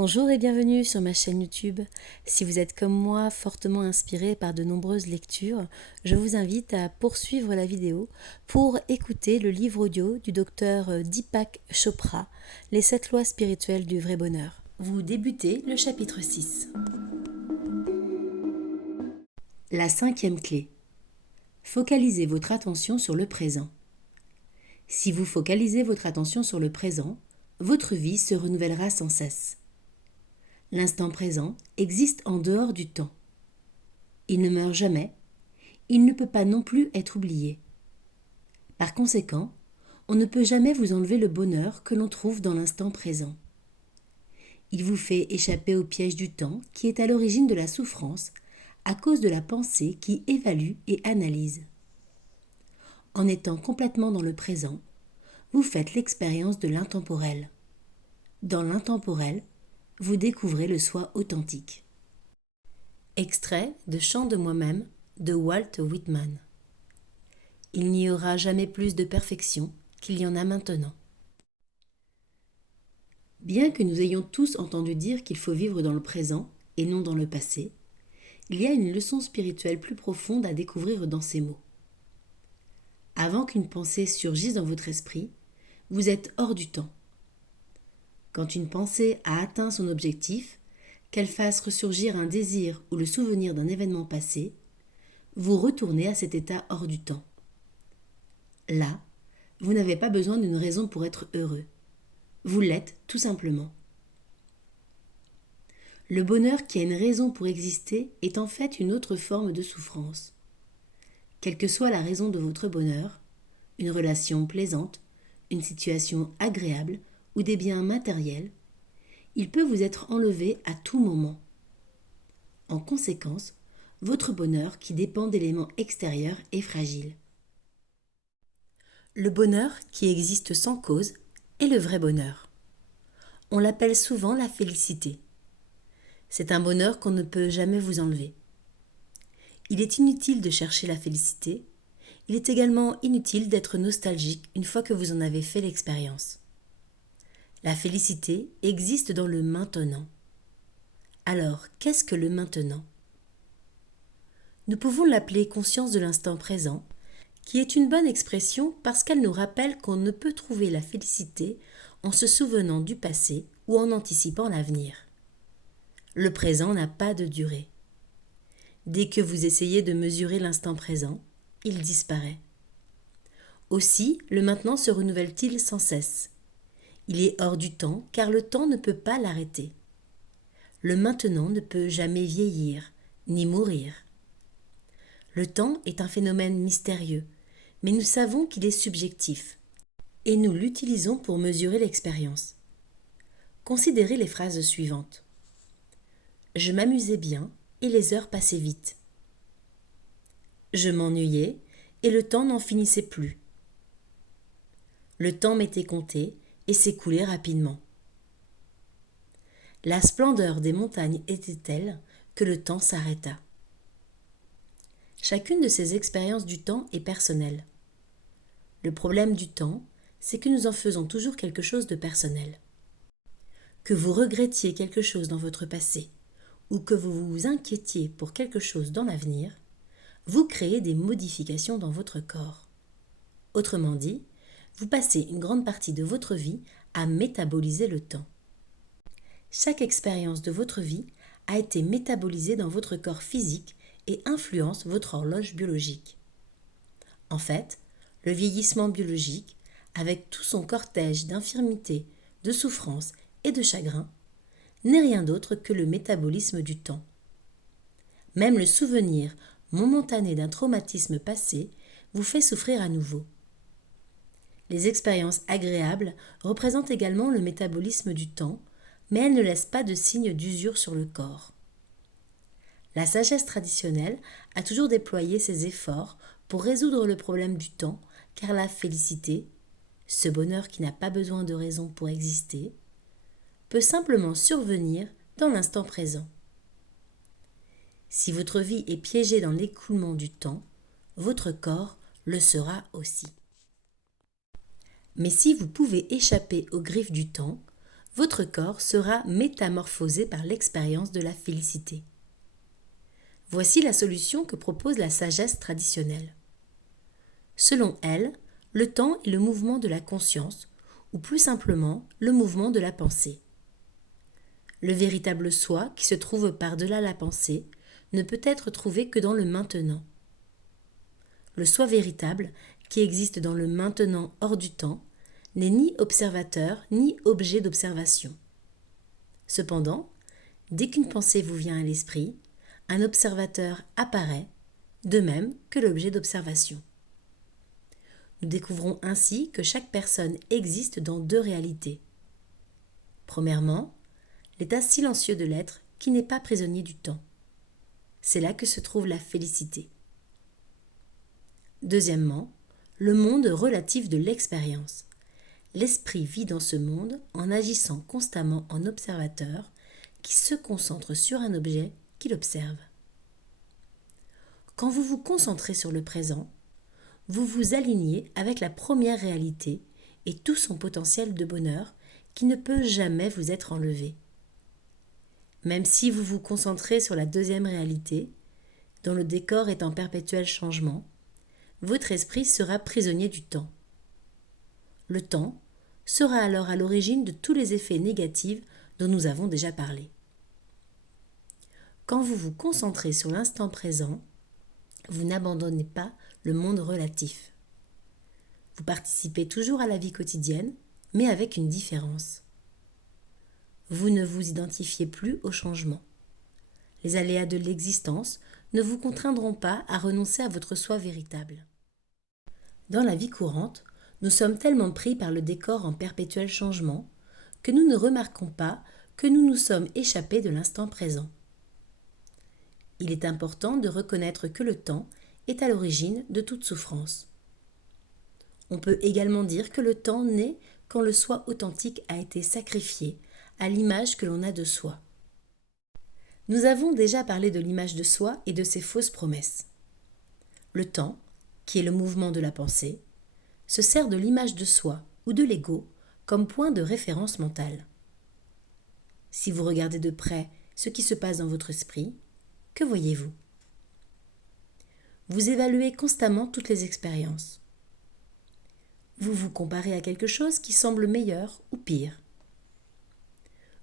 Bonjour et bienvenue sur ma chaîne YouTube. Si vous êtes comme moi fortement inspiré par de nombreuses lectures, je vous invite à poursuivre la vidéo pour écouter le livre audio du docteur Deepak Chopra, Les 7 lois spirituelles du vrai bonheur. Vous débutez le chapitre 6. La 5e clé. Focalisez votre attention sur le présent. Si vous focalisez votre attention sur le présent, votre vie se renouvellera sans cesse. L'instant présent existe en dehors du temps. Il ne meurt jamais, il ne peut pas non plus être oublié. Par conséquent, on ne peut jamais vous enlever le bonheur que l'on trouve dans l'instant présent. Il vous fait échapper au piège du temps qui est à l'origine de la souffrance à cause de la pensée qui évalue et analyse. En étant complètement dans le présent, vous faites l'expérience de l'intemporel. Dans l'intemporel, vous découvrez le soi authentique. Extrait de Chant de moi-même de Walt Whitman. Il n'y aura jamais plus de perfection qu'il y en a maintenant. Bien que nous ayons tous entendu dire qu'il faut vivre dans le présent et non dans le passé, il y a une leçon spirituelle plus profonde à découvrir dans ces mots. Avant qu'une pensée surgisse dans votre esprit, vous êtes hors du temps. Quand une pensée a atteint son objectif, qu'elle fasse ressurgir un désir ou le souvenir d'un événement passé, vous retournez à cet état hors du temps. Là, vous n'avez pas besoin d'une raison pour être heureux. Vous l'êtes tout simplement. Le bonheur qui a une raison pour exister est en fait une autre forme de souffrance. Quelle que soit la raison de votre bonheur, une relation plaisante, une situation agréable ou des biens matériels, il peut vous être enlevé à tout moment. En conséquence, votre bonheur qui dépend d'éléments extérieurs est fragile. Le bonheur qui existe sans cause est le vrai bonheur. On l'appelle souvent la félicité. C'est un bonheur qu'on ne peut jamais vous enlever. Il est inutile de chercher la félicité. Il est également inutile d'être nostalgique une fois que vous en avez fait l'expérience. La félicité existe dans le maintenant. Alors, qu'est-ce que le maintenant ? Nous pouvons l'appeler conscience de l'instant présent, qui est une bonne expression parce qu'elle nous rappelle qu'on ne peut trouver la félicité en se souvenant du passé ou en anticipant l'avenir. Le présent n'a pas de durée. Dès que vous essayez de mesurer l'instant présent, il disparaît. Aussi, le maintenant se renouvelle-t-il sans cesse. Il est hors du temps car le temps ne peut pas l'arrêter. Le maintenant ne peut jamais vieillir, ni mourir. Le temps est un phénomène mystérieux, mais nous savons qu'il est subjectif, et nous l'utilisons pour mesurer l'expérience. Considérez les phrases suivantes. Je m'amusais bien et les heures passaient vite. Je m'ennuyais et le temps n'en finissait plus. Le temps m'était compté et s'écoulait rapidement. La splendeur des montagnes était telle que le temps s'arrêta. Chacune de ces expériences du temps est personnelle. Le problème du temps, c'est que nous en faisons toujours quelque chose de personnel. Que vous regrettiez quelque chose dans votre passé ou que vous vous inquiétiez pour quelque chose dans l'avenir, vous créez des modifications dans votre corps. Autrement dit, vous passez une grande partie de votre vie à métaboliser le temps. Chaque expérience de votre vie a été métabolisée dans votre corps physique et influence votre horloge biologique. En fait, le vieillissement biologique, avec tout son cortège d'infirmités, de souffrances et de chagrins, n'est rien d'autre que le métabolisme du temps. Même le souvenir momentané d'un traumatisme passé vous fait souffrir à nouveau. Les expériences agréables représentent également le métabolisme du temps, mais elles ne laissent pas de signes d'usure sur le corps. La sagesse traditionnelle a toujours déployé ses efforts pour résoudre le problème du temps, car la félicité, ce bonheur qui n'a pas besoin de raison pour exister, peut simplement survenir dans l'instant présent. Si votre vie est piégée dans l'écoulement du temps, votre corps le sera aussi. Mais si vous pouvez échapper aux griffes du temps, votre corps sera métamorphosé par l'expérience de la félicité. Voici la solution que propose la sagesse traditionnelle. Selon elle, le temps est le mouvement de la conscience, ou plus simplement, le mouvement de la pensée. Le véritable soi qui se trouve par-delà la pensée ne peut être trouvé que dans le maintenant. Le soi véritable, qui existe dans le maintenant hors du temps, n'est ni observateur ni objet d'observation. Cependant, dès qu'une pensée vous vient à l'esprit, un observateur apparaît, de même que l'objet d'observation. Nous découvrons ainsi que chaque personne existe dans deux réalités. Premièrement, l'état silencieux de l'être qui n'est pas prisonnier du temps. C'est là que se trouve la félicité. Deuxièmement, le monde relatif de l'expérience. L'esprit vit dans ce monde en agissant constamment en observateur qui se concentre sur un objet qu'il observe. Quand vous vous concentrez sur le présent, vous vous alignez avec la première réalité et tout son potentiel de bonheur qui ne peut jamais vous être enlevé. Même si vous vous concentrez sur la deuxième réalité, dont le décor est en perpétuel changement, votre esprit sera prisonnier du temps. Le temps sera alors à l'origine de tous les effets négatifs dont nous avons déjà parlé. Quand vous vous concentrez sur l'instant présent, vous n'abandonnez pas le monde relatif. Vous participez toujours à la vie quotidienne, mais avec une différence. Vous ne vous identifiez plus au changement. Les aléas de l'existence ne vous contraindront pas à renoncer à votre soi véritable. Dans la vie courante, nous sommes tellement pris par le décor en perpétuel changement que nous ne remarquons pas que nous nous sommes échappés de l'instant présent. Il est important de reconnaître que le temps est à l'origine de toute souffrance. On peut également dire que le temps naît quand le soi authentique a été sacrifié à l'image que l'on a de soi. Nous avons déjà parlé de l'image de soi et de ses fausses promesses. Le temps, qui est le mouvement de la pensée, se sert de l'image de soi ou de l'ego comme point de référence mentale. Si vous regardez de près ce qui se passe dans votre esprit, que voyez-vous ? Vous évaluez constamment toutes les expériences. Vous vous comparez à quelque chose qui semble meilleur ou pire.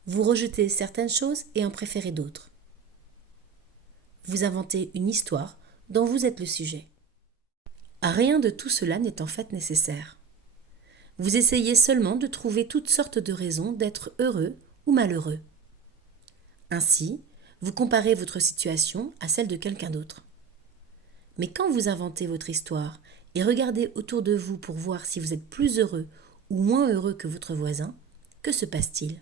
Vous rejetez certaines choses et en préférez d'autres. Vous inventez une histoire dont vous êtes le sujet. Rien de tout cela n'est en fait nécessaire. Vous essayez seulement de trouver toutes sortes de raisons d'être heureux ou malheureux. Ainsi, vous comparez votre situation à celle de quelqu'un d'autre. Mais quand vous inventez votre histoire et regardez autour de vous pour voir si vous êtes plus heureux ou moins heureux que votre voisin, que se passe-t-il ?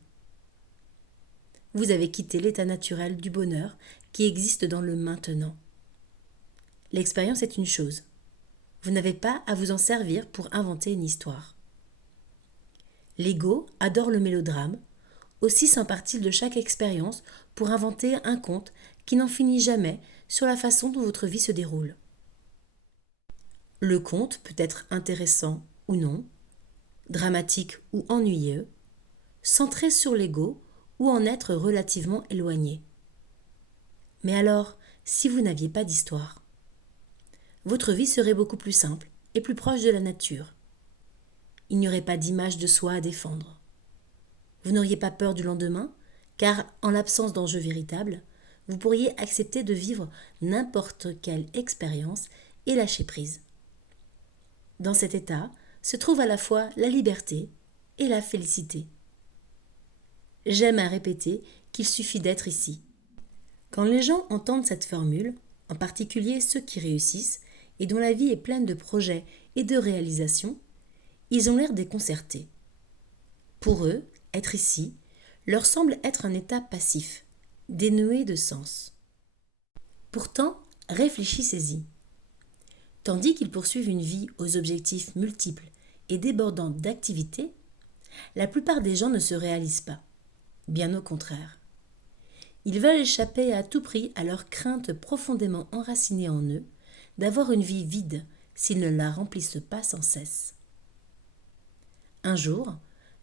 Vous avez quitté l'état naturel du bonheur qui existe dans le maintenant. L'expérience est une chose. Vous n'avez pas à vous en servir pour inventer une histoire. L'ego adore le mélodrame, aussi s'empare-t-il de chaque expérience pour inventer un conte qui n'en finit jamais sur la façon dont votre vie se déroule. Le conte peut être intéressant ou non, dramatique ou ennuyeux, centré sur l'ego ou en être relativement éloigné. Mais alors, si vous n'aviez pas d'histoire, votre vie serait beaucoup plus simple et plus proche de la nature. Il n'y aurait pas d'image de soi à défendre. Vous n'auriez pas peur du lendemain, car en l'absence d'enjeux véritables, vous pourriez accepter de vivre n'importe quelle expérience et lâcher prise. Dans cet état se trouve à la fois la liberté et la félicité. J'aime à répéter qu'il suffit d'être ici. Quand les gens entendent cette formule, en particulier ceux qui réussissent et dont la vie est pleine de projets et de réalisations, ils ont l'air déconcertés. Pour eux, être ici leur semble être un état passif, dénué de sens. Pourtant, réfléchissez-y. Tandis qu'ils poursuivent une vie aux objectifs multiples et débordants d'activités, la plupart des gens ne se réalisent pas. Bien au contraire. Ils veulent échapper à tout prix à leur crainte profondément enracinée en eux d'avoir une vie vide s'ils ne la remplissent pas sans cesse. Un jour,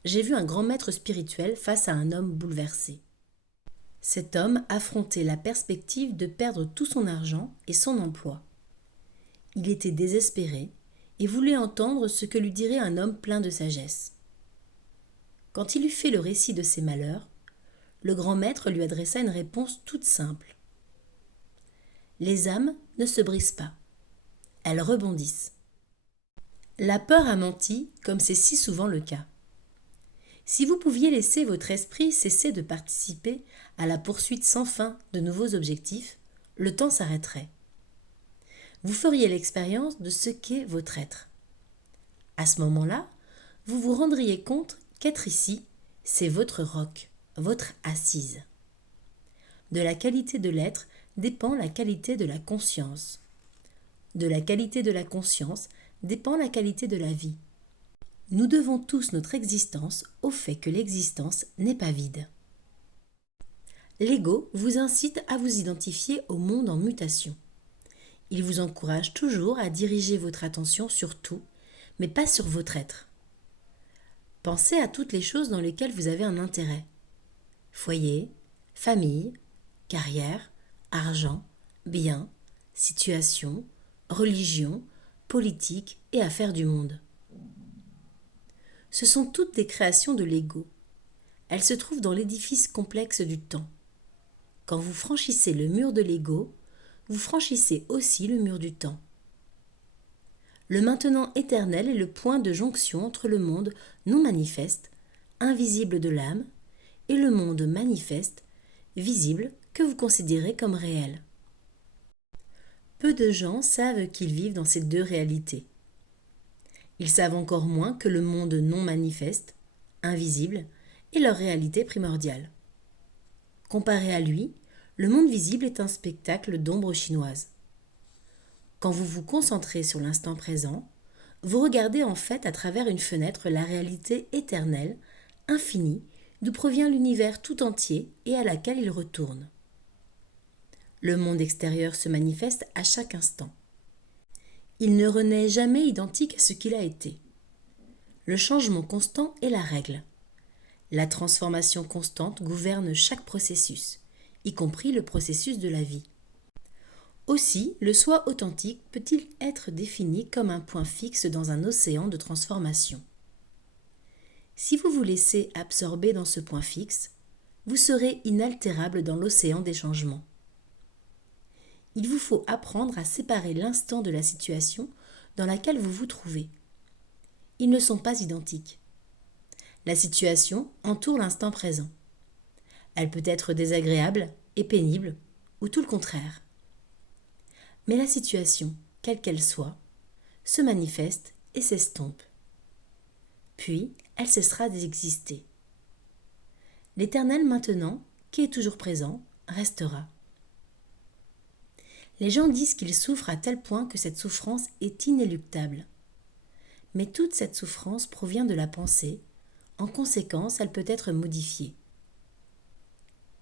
j'ai vu un grand maître spirituel face à un homme bouleversé. Cet homme affrontait la perspective de perdre tout son argent et son emploi. Il était désespéré et voulait entendre ce que lui dirait un homme plein de sagesse. Quand il eut fait le récit de ses malheurs, le grand maître lui adressa une réponse toute simple. Les âmes ne se brisent pas, elles rebondissent. La peur a menti, comme c'est si souvent le cas. Si vous pouviez laisser votre esprit cesser de participer à la poursuite sans fin de nouveaux objectifs, le temps s'arrêterait. Vous feriez l'expérience de ce qu'est votre être. À ce moment-là, vous vous rendriez compte qu'être ici, c'est votre roc, votre assise. De la qualité de l'être dépend la qualité de la conscience. De la qualité de la conscience dépend la qualité de la vie. Nous devons tous notre existence au fait que l'existence n'est pas vide. L'ego vous incite à vous identifier au monde en mutation. Il vous encourage toujours à diriger votre attention sur tout, mais pas sur votre être. Pensez à toutes les choses dans lesquelles vous avez un intérêt. Foyer, famille, carrière, argent, biens, situation, religion, politique et affaires du monde. Ce sont toutes des créations de l'ego. Elles se trouvent dans l'édifice complexe du temps. Quand vous franchissez le mur de l'ego, vous franchissez aussi le mur du temps. Le maintenant éternel est le point de jonction entre le monde non manifeste, invisible de l'âme, et le monde manifeste, visible, que vous considérez comme réel. Peu de gens savent qu'ils vivent dans ces deux réalités. Ils savent encore moins que le monde non manifeste, invisible, est leur réalité primordiale. Comparé à lui, le monde visible est un spectacle d'ombres chinoises. Quand vous vous concentrez sur l'instant présent, vous regardez en fait à travers une fenêtre la réalité éternelle, infinie, d'où provient l'univers tout entier et à laquelle il retourne. Le monde extérieur se manifeste à chaque instant. Il ne renaît jamais identique à ce qu'il a été. Le changement constant est la règle. La transformation constante gouverne chaque processus, y compris le processus de la vie. Aussi, le soi authentique peut-il être défini comme un point fixe dans un océan de transformation. Si vous vous laissez absorber dans ce point fixe, vous serez inaltérable dans l'océan des changements. Il vous faut apprendre à séparer l'instant de la situation dans laquelle vous vous trouvez. Ils ne sont pas identiques. La situation entoure l'instant présent. Elle peut être désagréable et pénible, ou tout le contraire. Mais la situation, quelle qu'elle soit, se manifeste et s'estompe. Puis, elle cessera d'exister. L'éternel maintenant, qui est toujours présent, restera. Les gens disent qu'ils souffrent à tel point que cette souffrance est inéluctable. Mais toute cette souffrance provient de la pensée, en conséquence, elle peut être modifiée.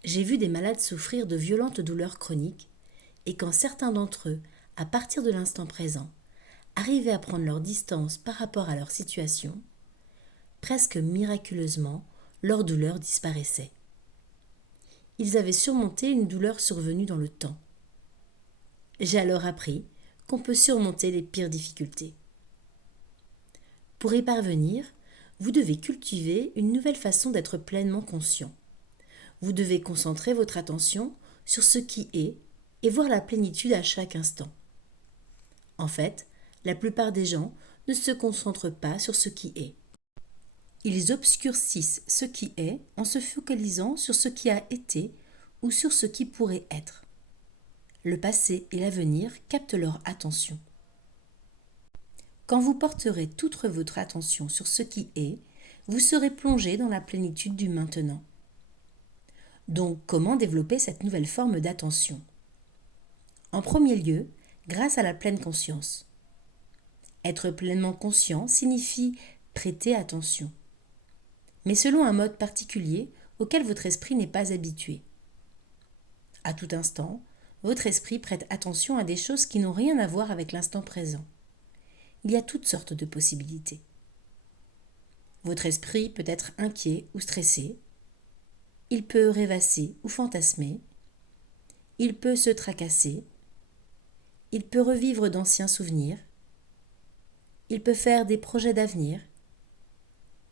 J'ai vu des malades souffrir de violentes douleurs chroniques, et quand certains d'entre eux, à partir de l'instant présent, arrivaient à prendre leur distance par rapport à leur situation, presque miraculeusement, leur douleur disparaissait. Ils avaient surmonté une douleur survenue dans le temps. J'ai alors appris qu'on peut surmonter les pires difficultés. Pour y parvenir, vous devez cultiver une nouvelle façon d'être pleinement conscient. Vous devez concentrer votre attention sur ce qui est et voir la plénitude à chaque instant. En fait, la plupart des gens ne se concentrent pas sur ce qui est. Ils obscurcissent ce qui est en se focalisant sur ce qui a été ou sur ce qui pourrait être. Le passé et l'avenir captent leur attention. Quand vous porterez toute votre attention sur ce qui est, vous serez plongé dans la plénitude du maintenant. Donc, comment développer cette nouvelle forme d'attention ? En premier lieu, grâce à la pleine conscience. Être pleinement conscient signifie prêter attention, mais selon un mode particulier auquel votre esprit n'est pas habitué. À tout instant, votre esprit prête attention à des choses qui n'ont rien à voir avec l'instant présent. Il y a toutes sortes de possibilités. Votre esprit peut être inquiet ou stressé. Il peut rêvasser ou fantasmer. Il peut se tracasser. Il peut revivre d'anciens souvenirs. Il peut faire des projets d'avenir.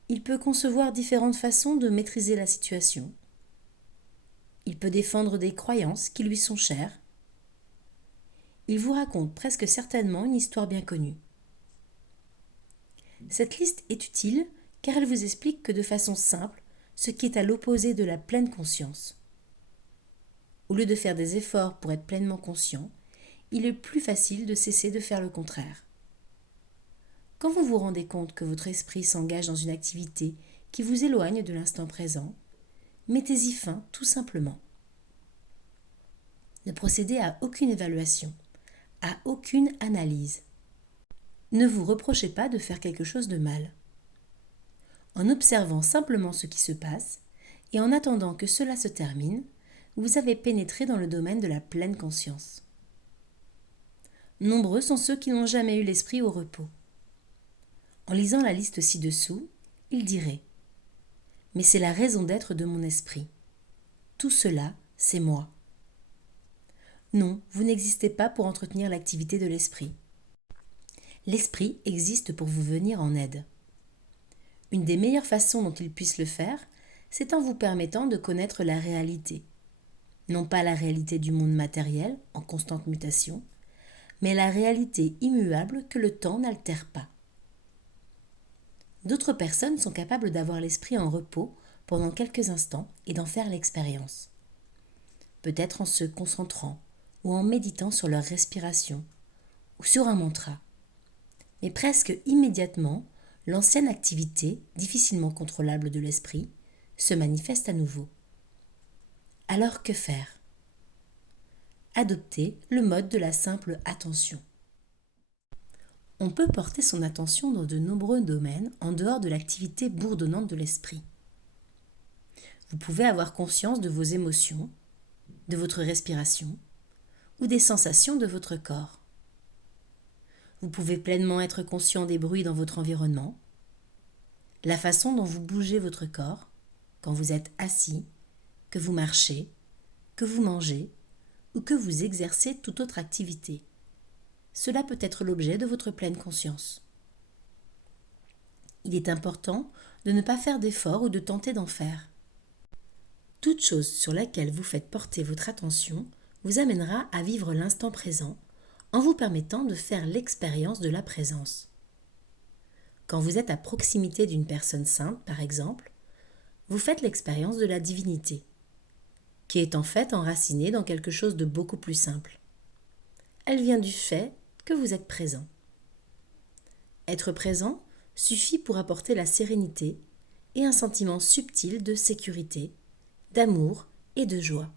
Il peut concevoir différentes façons de maîtriser la situation. Il peut défendre des croyances qui lui sont chères. Il vous raconte presque certainement une histoire bien connue. Cette liste est utile car elle vous explique que de façon simple, ce qui est à l'opposé de la pleine conscience. Au lieu de faire des efforts pour être pleinement conscient, il est plus facile de cesser de faire le contraire. Quand vous vous rendez compte que votre esprit s'engage dans une activité qui vous éloigne de l'instant présent, mettez-y fin tout simplement. Ne procédez à aucune évaluation, à aucune analyse. Ne vous reprochez pas de faire quelque chose de mal. En observant simplement ce qui se passe et en attendant que cela se termine, vous avez pénétré dans le domaine de la pleine conscience. Nombreux sont ceux qui n'ont jamais eu l'esprit au repos. En lisant la liste ci-dessous, ils diraient « Mais c'est la raison d'être de mon esprit. Tout cela, c'est moi. » Non, vous n'existez pas pour entretenir l'activité de l'esprit. L'esprit existe pour vous venir en aide. Une des meilleures façons dont il puisse le faire, c'est en vous permettant de connaître la réalité. Non pas la réalité du monde matériel, en constante mutation, mais la réalité immuable que le temps n'altère pas. D'autres personnes sont capables d'avoir l'esprit en repos pendant quelques instants et d'en faire l'expérience. Peut-être en se concentrant ou en méditant sur leur respiration ou sur un mantra. Mais presque immédiatement, l'ancienne activité, difficilement contrôlable de l'esprit, se manifeste à nouveau. Alors que faire ? Adopter le mode de la simple attention. On peut porter son attention dans de nombreux domaines en dehors de l'activité bourdonnante de l'esprit. Vous pouvez avoir conscience de vos émotions, de votre respiration ou des sensations de votre corps. Vous pouvez pleinement être conscient des bruits dans votre environnement, la façon dont vous bougez votre corps quand vous êtes assis, que vous marchez, que vous mangez ou que vous exercez toute autre activité. Cela peut être l'objet de votre pleine conscience. Il est important de ne pas faire d'efforts ou de tenter d'en faire. Toute chose sur laquelle vous faites porter votre attention vous amènera à vivre l'instant présent en vous permettant de faire l'expérience de la présence. Quand vous êtes à proximité d'une personne sainte, par exemple, vous faites l'expérience de la divinité, qui est en fait enracinée dans quelque chose de beaucoup plus simple. Elle vient du fait que vous êtes présent. Être présent suffit pour apporter la sérénité et un sentiment subtil de sécurité, d'amour et de joie.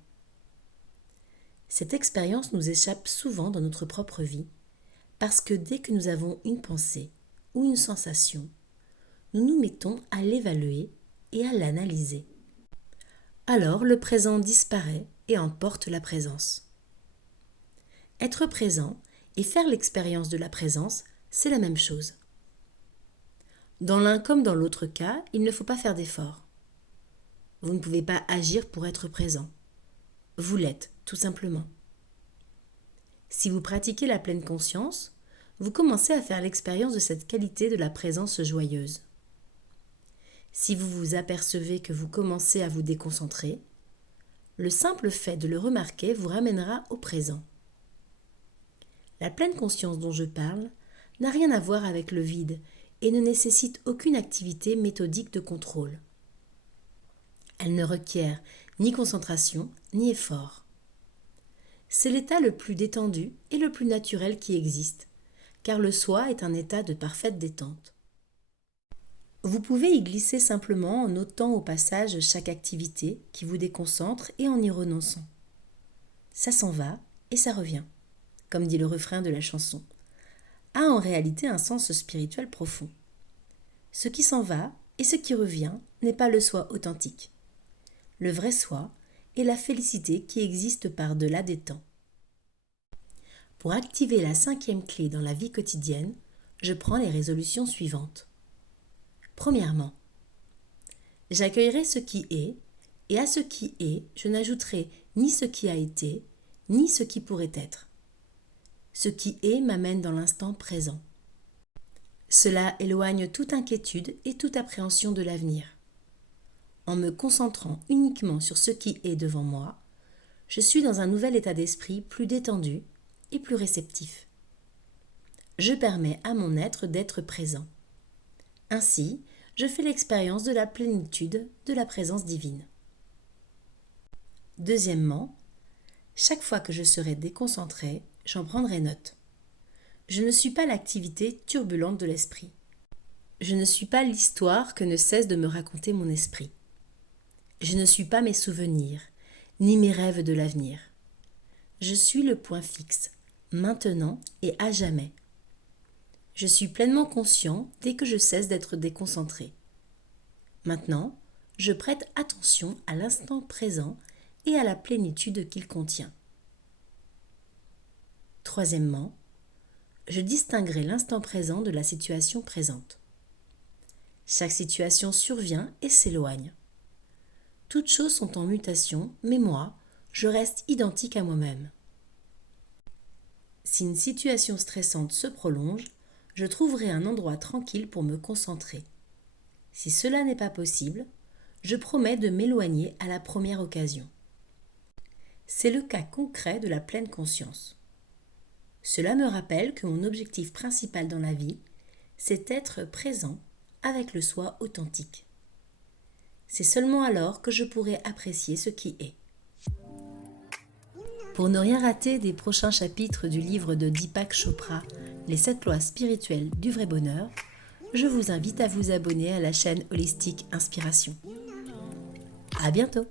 Cette expérience nous échappe souvent dans notre propre vie, parce que dès que nous avons une pensée ou une sensation, nous nous mettons à l'évaluer et à l'analyser. Alors le présent disparaît et emporte la présence. Être présent et faire l'expérience de la présence, c'est la même chose. Dans l'un comme dans l'autre cas, il ne faut pas faire d'effort. Vous ne pouvez pas agir pour être présent. Vous l'êtes, tout simplement. Si vous pratiquez la pleine conscience, vous commencez à faire l'expérience de cette qualité de la présence joyeuse. Si vous vous apercevez que vous commencez à vous déconcentrer, le simple fait de le remarquer vous ramènera au présent. La pleine conscience dont je parle n'a rien à voir avec le vide et ne nécessite aucune activité méthodique de contrôle. Elle ne requiert ni concentration ni effort. C'est l'état le plus détendu et le plus naturel qui existe, car le soi est un état de parfaite détente. Vous pouvez y glisser simplement en notant au passage chaque activité qui vous déconcentre et en y renonçant. Ça s'en va et ça revient, comme dit le refrain de la chanson, a en réalité un sens spirituel profond. Ce qui s'en va et ce qui revient n'est pas le soi authentique. Le vrai soi est la félicité qui existe par-delà des temps. Pour activer la 5e clé dans la vie quotidienne, je prends les résolutions suivantes. Premièrement, J'accueillerai ce qui est, et à ce qui est, je n'ajouterai ni ce qui a été, ni ce qui pourrait être. Ce qui est m'amène dans l'instant présent. Cela éloigne toute inquiétude et toute appréhension de l'avenir. En me concentrant uniquement sur ce qui est devant moi, je suis dans un nouvel état d'esprit plus détendu et plus réceptif. Je permets à mon être d'être présent. Ainsi, je fais l'expérience de la plénitude de la présence divine. Deuxièmement, chaque fois que je serai déconcentré, j'en prendrai note. Je ne suis pas l'activité turbulente de l'esprit. Je ne suis pas l'histoire que ne cesse de me raconter mon esprit. Je ne suis pas mes souvenirs, ni mes rêves de l'avenir. Je suis le point fixe, maintenant et à jamais. Je suis pleinement conscient dès que je cesse d'être déconcentré. Maintenant, je prête attention à l'instant présent et à la plénitude qu'il contient. Troisièmement, je distinguerai l'instant présent de la situation présente. Chaque situation survient et s'éloigne. Toutes choses sont en mutation, mais moi, je reste identique à moi-même. Si une situation stressante se prolonge, je trouverai un endroit tranquille pour me concentrer. Si cela n'est pas possible, je promets de m'éloigner à la première occasion. C'est le cas concret de la pleine conscience. Cela me rappelle que mon objectif principal dans la vie, c'est être présent avec le soi authentique. C'est seulement alors que je pourrai apprécier ce qui est. Pour ne rien rater des prochains chapitres du livre de Deepak Chopra, Les 7 lois spirituelles du vrai bonheur, je vous invite à vous abonner à la chaîne Holistique Inspiration. À bientôt!